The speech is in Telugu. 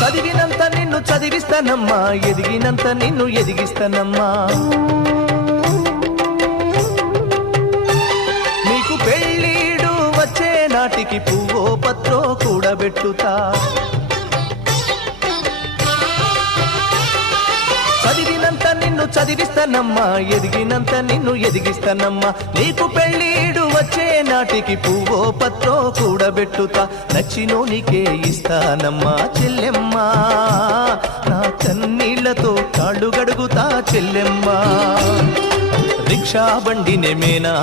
చదివినంత నిన్ను చదివిస్తానమ్మా, ఎదిగినంత నిన్ను ఎదిగిస్తానమ్మా. నీకు పెళ్ళీడు వచ్చే నాటికి పువ్వో పత్రో కూడబెట్టుతా. చదివినంత నిన్ను చదివిస్తానమ్మా, ఎదిగినంత నిన్ను ఎదిగిస్తానమ్మా. నీకు పెళ్ళీడు వచ్చే నాటికి పువ్వో పత్రో కూడబెట్టుతా. నచ్చినోనికే ఇస్తానమ్మా చెల్లెమ్మా, నా కన్నీళ్లతో కాళ్ళు గడుగుతా చెల్లెమ్మా. రిక్షా బండినే మేనా